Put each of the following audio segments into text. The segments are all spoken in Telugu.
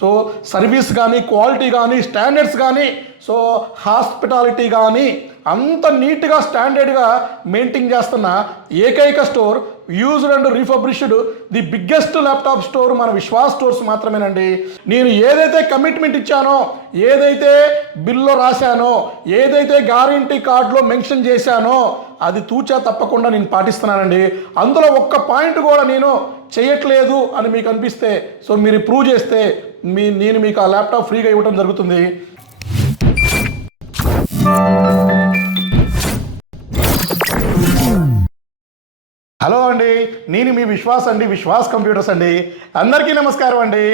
సో సర్వీస్ కానీ, క్వాలిటీ కానీ, స్టాండర్డ్స్ కానీ, సో హాస్పిటాలిటీ కానీ అంత నీట్గా స్టాండర్డ్గా మెయింటైన్ చేస్తున్న ఏకైక store, used and refurbished, the biggest laptop store మన విశ్వాస్ స్టోర్స్ మాత్రమేనండి. నేను ఏదైతే కమిట్మెంట్ ఇచ్చానో, ఏదైతే బిల్లో రాశానో, ఏదైతే గ్యారంటీ కార్డులో మెన్షన్ చేశానో అది తూచా తప్పకుండా నేను పాటిస్తున్నానండి. అందులో ఒక్క పాయింట్ కూడా నేను చేయట్లేదు అని మీకు అనిపిస్తే, సో మీరు ప్రూవ్ చేస్తే నేను మీకు ఆ ల్యాప్టాప్ ఫ్రీగా ఇవ్వడం జరుగుతుంది. హలో అండి, నేను మీ విశ్వాస్ అండి, విశ్వాస్ కంప్యూటర్స్ అండి. అందరికీ నమస్కారం అండి.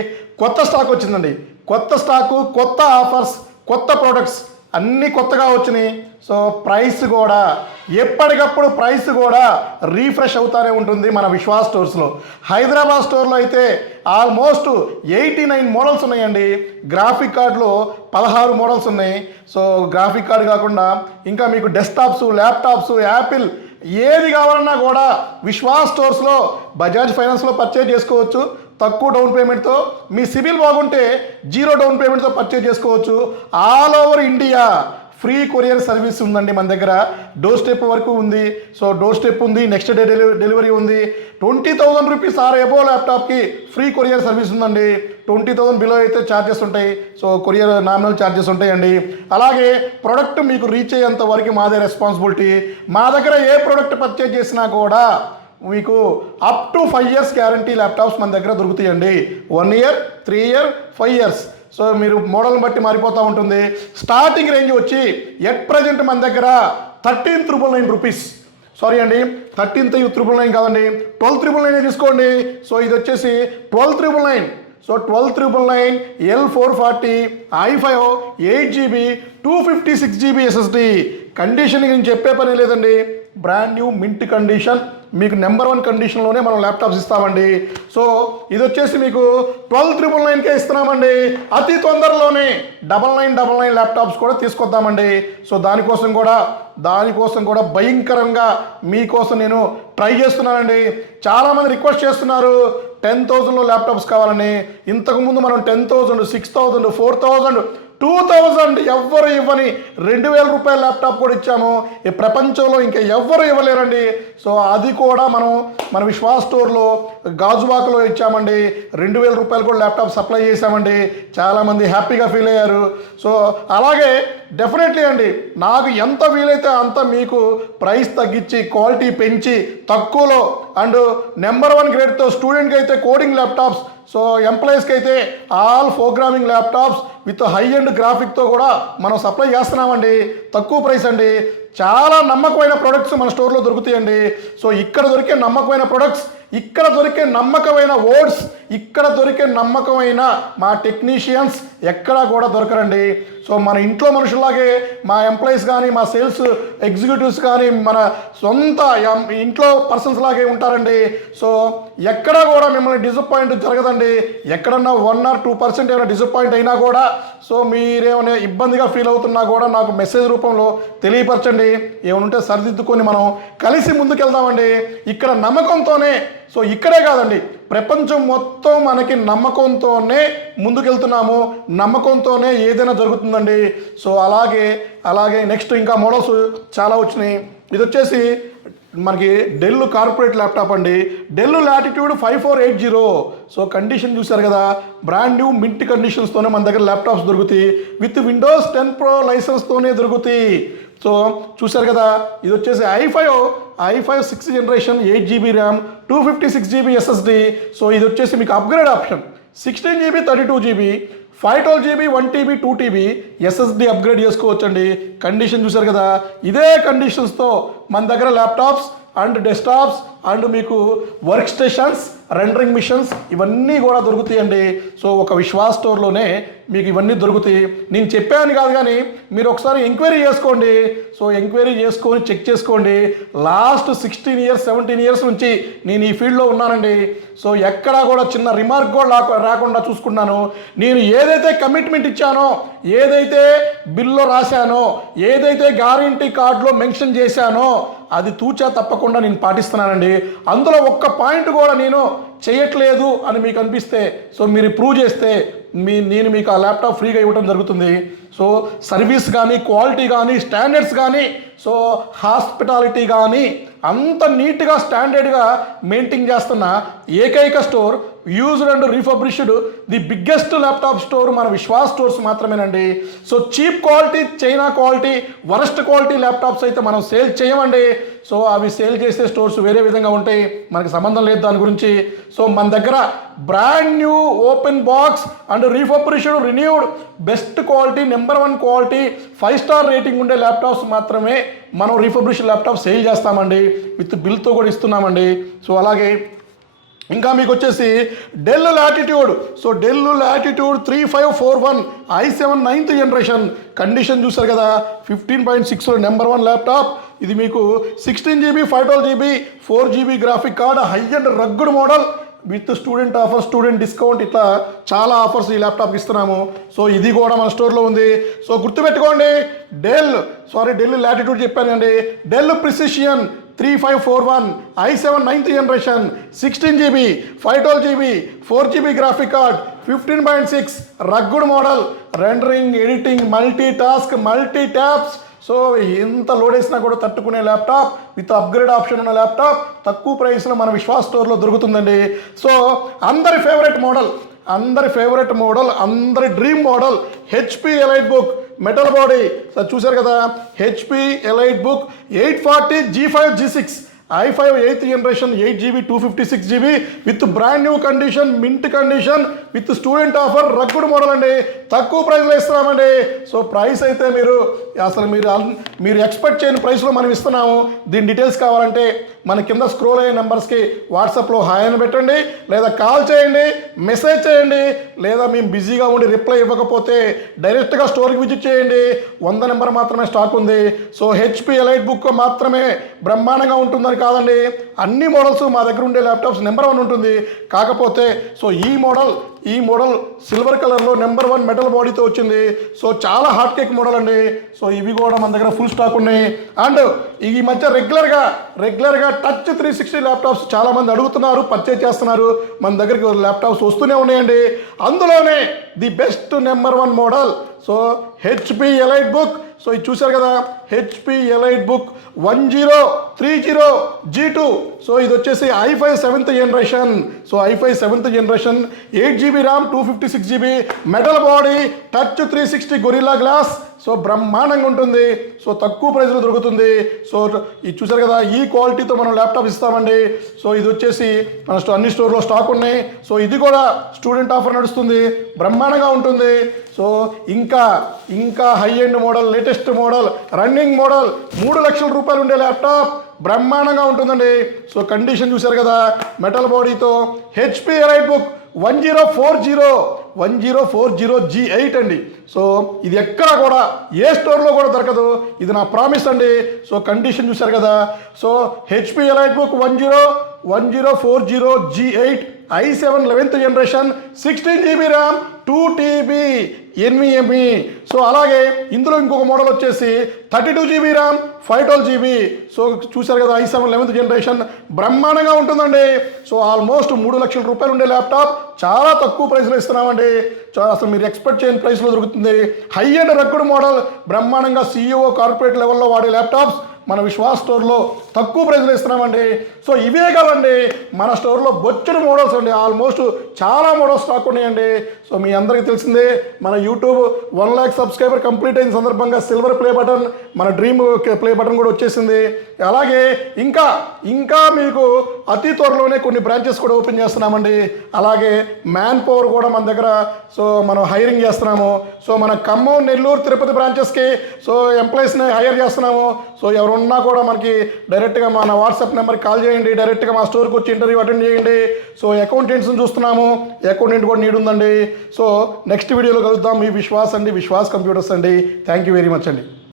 కొత్త స్టాక్ వచ్చిందండి. కొత్త స్టాకు, కొత్త ఆఫర్స్, కొత్త ప్రోడక్ట్స్ అన్నీ కొత్తగా వచ్చినాయి. సో ప్రైస్ కూడా ఎప్పటికప్పుడు ప్రైస్ కూడా రీఫ్రెష్ అవుతూనే ఉంటుంది మన విశ్వాస్ స్టోర్స్లో. హైదరాబాద్ స్టోర్లో అయితే ఆల్మోస్ట్ 89 మోడల్స్ ఉన్నాయండి. గ్రాఫిక్ కార్డులో 16 మోడల్స్ ఉన్నాయి. సో గ్రాఫిక్ కార్డు కాకుండా ఇంకా మీకు డెస్క్టాప్స్, ల్యాప్టాప్స్, యాపిల్ ఏది కావాలన్నా కూడా విశ్వాస్ స్టోర్స్లో బజాజ్ ఫైనాన్స్లో పర్చేజ్ చేసుకోవచ్చు. తక్కువ డౌన్ పేమెంట్తో, మీ సిబిల్ బాగుంటే 0 డౌన్ పేమెంట్తో పర్చేజ్ చేసుకోవచ్చు. All over India free courier service ఉందండి మన దగ్గర. డోర్ స్టెప్ వరకు ఉంది. సో డోర్ స్టెప్ ఉంది, నెక్స్ట్ డే డెలివరీ ఉంది. 20,000 రూపీస్ ఆర్ ఎబో ల్యాప్టాప్కి ఫ్రీ కొరియర్ సర్వీస్ ఉందండి. 20,000 బిలో అయితే ఛార్జెస్ ఉంటాయి. సో కొరియర్ నామినల్ ఛార్జెస్ ఉంటాయండి. అలాగే ప్రొడక్ట్ మీకు రీచ్ అయ్యేంత వరకు మాదే రెస్పాన్సిబిలిటీ. మా దగ్గర ఏ ప్రొడక్ట్ పర్చేజ్ చేసినా కూడా మీకు up to 5 years guarantee laptops మన దగ్గర దొరుకుతాయండి. 1 year, 3 year, 5 years. సో మీరు మోడల్ని బట్టి మారిపోతూ ఉంటుంది. స్టార్టింగ్ రేంజ్ వచ్చి ఎట్ ప్రజెంట్ మన దగ్గర 13,999 రూపీస్. సారీ అండి, 13,999 కాదండి, 12,999 తీసుకోండి. సో ఇది వచ్చేసి 12,999. So 12,999 L440 i5 8GB 256GB SSD. Condition నేను చెప్పే పని లేదండి. బ్రాండ్ న్యూ మింట్ కండిషన్, మీకు నెంబర్ 1 కండిషన్లోనే మనం ల్యాప్టాప్స్ ఇస్తామండి. సో ఇది వచ్చేసి మీకు 12,999కే ఇస్తున్నామండి. అతి తొందరలోనే 9999 ల్యాప్టాప్స్ కూడా తీసుకొద్దామండి. సో దానికోసం కూడా భయంకరంగా మీకోసం నేను ట్రై చేస్తున్నానండి. చాలామంది రిక్వెస్ట్ చేస్తున్నారు 10,000లో ల్యాప్టాప్స్ కావాలని. ఇంతకుముందు మనం 10,000, 6,000, 4,000, 2,000 ఎవ్వరు ఇవ్వని 2,000 రూపాయల ల్యాప్టాప్ కూడా ఇచ్చాము. ఈ ప్రపంచంలో ఇంకా ఎవ్వరు ఇవ్వలేరండి. సో అది కూడా మనం మన విశ్వాస్ స్టోర్లో గాజువాకలో ఇచ్చామండి. 2,000 రూపాయలు కూడా ల్యాప్టాప్ సప్లై చేశామండి. చాలామంది హ్యాపీగా ఫీల్ అయ్యారు. సో అలాగే డెఫినెట్లీ అండి, నాకు ఎంత వీలైతే అంత మీకు ప్రైస్ తగ్గించి, క్వాలిటీ పెంచి, తక్కువలో అండ్ నెంబర్ 1 గ్రేడ్తో, స్టూడెంట్కి అయితే కోడింగ్ ల్యాప్టాప్స్, సో ఎంప్లాయీస్కి అయితే all programming laptops with high and గ్రాఫిక్తో కూడా మనం సప్లై చేస్తున్నామండి. తక్కువ ప్రైస్ అండి. చాలా నమ్మకమైన ప్రొడక్ట్స్ మన స్టోర్లో దొరుకుతాయండి. సో ఇక్కడ దొరికే నమ్మకమైన ప్రొడక్ట్స్, ఇక్కడ దొరికే నమ్మకమైన వర్డ్స్, ఇక్కడ దొరికే నమ్మకమైన మా టెక్నీషియన్స్ ఎక్కడా కూడా దొరకరండి. సో మన ఇంట్లో మనుషుల్లాగే మా ఎంప్లాయీస్ కానీ, మా సేల్స్ ఎగ్జిక్యూటివ్స్ కానీ మన సొంత ఇంట్లో పర్సన్స్ లాగే ఉంటారండి. సో ఎక్కడా కూడా మిమ్మల్ని డిసప్పాయింట్ జరగదండి. ఎక్కడన్నా 1 or 2% ఏమైనా డిసప్పాయింట్ అయినా కూడా, సో మీరేమైనా ఇబ్బందిగా ఫీల్ అవుతున్నా కూడా నాకు మెసేజ్ రూపంలో తెలియపరచండి. ఏమనుంటే సరిదిద్దుకొని మనం కలిసి ముందుకెళ్దామండి. ఇక్కడ నమ్మకంతోనే, సో ఇక్కడే కాదండి, ప్రపంచం మొత్తం మనకి నమ్మకంతోనే ముందుకెళ్తున్నాము. నమ్మకంతోనే ఏదైనా జరుగుతుందండి. సో అలాగే నెక్స్ట్ ఇంకా మోడల్స్ చాలా వచ్చినాయి. ఇది వచ్చేసి మనకి డెల్ కార్పొరేట్ ల్యాప్టాప్ అండి. Del latitude 5480. సో కండిషన్ చూశారు కదా, బ్రాండ్ న్యూ మింట్ కండిషన్స్తోనే మన దగ్గర ల్యాప్టాప్స్ దొరుకుతాయి. విత్ విండోస్ 10 Pro లైసెన్స్తోనే దొరుకుతాయి. సో చూశారు కదా, ఇది వచ్చేసి i5 6th generation 8GB RAM 256GB SSD. So ఇది వచ్చేసి మీకు upgrade option 16GB 32GB 512GB 1TB 2TB SSD upgrade చేసుకోవచ్చండి. కండిషన్ చూశారు కదా, ఇదే కండిషన్స్తో మన దగ్గర ల్యాప్టాప్స్ అండ్ డెస్క్టాప్స్ అండ్ మీకు వర్క్ స్టేషన్స్, రెండరింగ్ మిషన్స్ ఇవన్నీ కూడా దొరుకుతాయండి. సో ఒక విశ్వాస్ స్టోర్లోనే మీకు ఇవన్నీ దొరుకుతాయి. నేను చెప్పాను కాదు కానీ మీరు ఒకసారి ఎంక్వైరీ చేసుకోండి. సో ఎంక్వైరీ చేసుకొని చెక్ చేసుకోండి. లాస్ట్ 16 years 17 years నుంచి నేను ఈ ఫీల్డ్లో ఉన్నానండి. సో ఎక్కడా కూడా చిన్న రిమార్క్ కూడా రాకుండా చూసుకున్నాను. నేను ఏదైతే కమిట్మెంట్ ఇచ్చానో, ఏదైతే బిల్లో రాశానో, ఏదైతే గ్యారంటీ కార్డులో మెన్షన్ చేశానో అది తూచా తప్పకుండా నేను పాటిస్తున్నానండి. అందులో ఒక్క పాయింట్ కూడా నేను చేయట్లేదు అని మీకు అనిపిస్తే, సో మీరు ప్రూవ్ చేస్తే నేను మీకు ఆ ల్యాప్టాప్ ఫ్రీగా ఇవ్వడం జరుగుతుంది. సో సర్వీస్ కానీ, క్వాలిటీ కానీ, స్టాండర్డ్స్ కానీ, సో హాస్పిటాలిటీ కానీ అంత నీట్గా స్టాండర్డ్గా మెయింటైన్ చేస్తున్న ఏకైక store, used and refurbished, the biggest laptop store మన విశ్వాస్ స్టోర్స్ మాత్రమేనండి. So cheap quality, China quality, worst quality laptops అయితే మనం సేల్ చేయమండి. సో అవి సేల్ చేసే స్టోర్స్ వేరే విధంగా ఉంటాయి, మనకి సంబంధం లేదు దాని గురించి. సో మన దగ్గర brand new open box and refurbished, renewed, best quality, number 1 quality, 5 star rating ఉండే ల్యాప్టాప్స్ మాత్రమే మనం రీఫర్బిష్డ్ ల్యాప్టాప్ సేల్ చేస్తామండి. విత్ బిల్తో కూడా ఇస్తున్నామండి. సో అలాగే ఇంకా మీకు వచ్చేసి del latitude. So del latitude 3541 i7 9th generation. Condition చూసారు కదా, 15.6 నెంబర్ 1 ల్యాప్టాప్. ఇది మీకు 16 GB 512 GB 4 GB graphic card, high and rugged model with student offer, student discount, ఇట్లా చాలా ఆఫర్స్ ఈ ల్యాప్టాప్కి ఇస్తున్నాము. సో ఇది కూడా మన స్టోర్లో ఉంది. సో గుర్తుపెట్టుకోండి, డెల్ లాటిట్యూడ్ చెప్పానండి. Dell precision 3541 i7 9th generation, 16 GB 512 GB 4 GB graphic card, 15.6 rugged model, rendering, editing, multi task, multi tabs. So ఎంత లోడ్ వేసినా కూడా తట్టుకునే ల్యాప్టాప్ విత్ అప్గ్రేడ్ ఆప్షన్ ఉన్న ల్యాప్టాప్ తక్కువ ప్రైస్లో మన విశ్వాస్ స్టోర్లో దొరుకుతుందండి. సో అందరి ఫేవరెట్ మోడల్, అందరి dream model HP elite book metal body. So చూశారు కదా, HP elite book 840 G5 G6 i5 8th generation, 8 GB 256 GB with brand new condition, mint condition, with student offer, rugged model అండి. తక్కువ ప్రైస్లో ఇస్తున్నామండి. సో ప్రైస్ అయితే మీరు ఎక్స్పెక్ట్ చేయని ప్రైస్లో మనం ఇస్తున్నాము. దీని డీటెయిల్స్ కావాలంటే మన కింద స్క్రోల్ అయ్యే నెంబర్స్కి వాట్సాప్లో హాయ్ అని పెట్టండి, లేదా కాల్ చేయండి, మెసేజ్ చేయండి, లేదా మేము బిజీగా ఉండి రిప్లై ఇవ్వకపోతే డైరెక్ట్గా స్టోర్కి విజిట్ చేయండి. 100 నెంబర్ మాత్రమే స్టాక్ ఉంది. సో హెచ్పి ఎలైట్ బుక్ మాత్రమే బ్రహ్మాండంగా ఉంటుందని కాదండి, అన్ని మోడల్స్ మా దగ్గర ఉండే ల్యాప్టాప్స్ నెంబర్ 1 ఉంటుంది. కాకపోతే సో ఈ మోడల్ సిల్వర్ కలర్లో నెంబర్ 1 మెటల్ బాడీతో వచ్చింది. సో చాలా హాట్ కేక్ మోడల్ అండి. సో ఇవి కూడా మన దగ్గర ఫుల్ స్టాక్ ఉన్నాయి. అండ్ ఈ మధ్య రెగ్యులర్గా టచ్ 360 ల్యాప్టాప్స్ చాలామంది అడుగుతున్నారు, పర్చేజ్ చేస్తున్నారు. మన దగ్గరికి ల్యాప్టాప్స్ వస్తూనే ఉన్నాయండి. అందులోనే the best number 1 model so HP elite book. So ఇది చూశారు కదా, HP elite book 1030 G2. So ఇది వచ్చేసి i5 7th generation. So i5 7th generation, 8 GB RAM, 256 GB metal body, touch 360 gorilla glass. So బ్రహ్మాండంగా ఉంటుంది. సో తక్కువ ప్రైస్లో దొరుకుతుంది. సో ఇది చూసారు కదా, ఈ క్వాలిటీతో మనం ల్యాప్టాప్ ఇస్తామండి. సో ఇది వచ్చేసి మన అన్ని స్టోర్లో స్టాక్ ఉన్నాయి. సో ఇది కూడా స్టూడెంట్ ఆఫర్ నడుస్తుంది, బ్రహ్మాండంగా ఉంటుంది. సో ఇంకా high end model, latest model, running model, 3 లక్షల రూపాయలు ఉండే ల్యాప్టాప్ బ్రహ్మాండంగా ఉంటుందండి. సో కండిషన్ చూశారు కదా, మెటల్ బాడీతో హెచ్పి ఎలైట్ బుక్ 1040 G8 అండి. సో ఇది ఎక్కడ కూడా ఏ స్టోర్లో కూడా దొరకదు, ఇది నా ప్రామిస్ అండి. సో కండిషన్ చూశారు కదా. So HP elite book 1040 G8 i7 11th generation, 16 GB RAM, 2 TB NVMe. So అలాగే ఇందులో ఇంకొక మోడల్ వచ్చేసి 32 GB ర్యామ్, 512 GB. సో చూశారు కదా, i7 11th జనరేషన్ బ్రహ్మాండంగా ఉంటుందండి. సో ఆల్మోస్ట్ 3 లక్షల రూపాయలు ఉండే ల్యాప్టాప్ చాలా తక్కువ ప్రైస్లో ఇస్తున్నామండి. అసలు మీరు ఎక్స్పెక్ట్ చేయని ప్రైస్లో దొరుకుతుంది. హై అండ్ రగ్గుడ్ మోడల్, బ్రహ్మాండంగా CEO కార్పొరేట్ లెవెల్లో వాడే ల్యాప్టాప్స్ మన విశ్వాస్ స్టోర్లో తక్కువ ప్రైస్లో ఇస్తున్నామండి. సో ఇవే కాదండి, మన స్టోర్లో బొచ్చడి మోడల్స్ అండి, ఆల్మోస్ట్ చాలా మోడల్స్ స్టాక్ ఉన్నాయండి. సో మీ అందరికీ తెలిసిందే, మన యూట్యూబ్ 1 lakh సబ్స్క్రైబర్ కంప్లీట్ అయిన సందర్భంగా సిల్వర్ ప్లే బటన్, మన డ్రీమ్ ప్లే బటన్ కూడా వచ్చేసింది. అలాగే ఇంకా మీకు అతి త్వరలోనే కొన్ని బ్రాంచెస్ కూడా ఓపెన్ చేస్తున్నామండి. అలాగే మ్యాన్ పవర్ కూడా మన దగ్గర సో మనం హైరింగ్ చేస్తున్నాము. సో మన ఖమ్మం, నెల్లూరు, తిరుపతి బ్రాంచెస్కి సో ఎంప్లాయీస్ని హైర్ చేస్తున్నాము. సో ఎవరున్నా కూడా మనకి డైరెక్ట్గా మన వాట్సాప్ నెంబర్కి కాల్ చేయండి, డైరెక్ట్గా మా స్టోర్కి వచ్చి ఇంటర్వ్యూ అటెండ్ చేయండి. సో అకౌంటెంట్స్ని చూస్తున్నాము, అకౌంటెంట్ కూడా నీడ్ ఉందండి. సో నెక్స్ట్ వీడియోలో కలుద్దాం. మీ విశ్వాస్ కంప్యూటర్స్ అండి. థ్యాంక్ యూ వెరీ మచ్ అండి.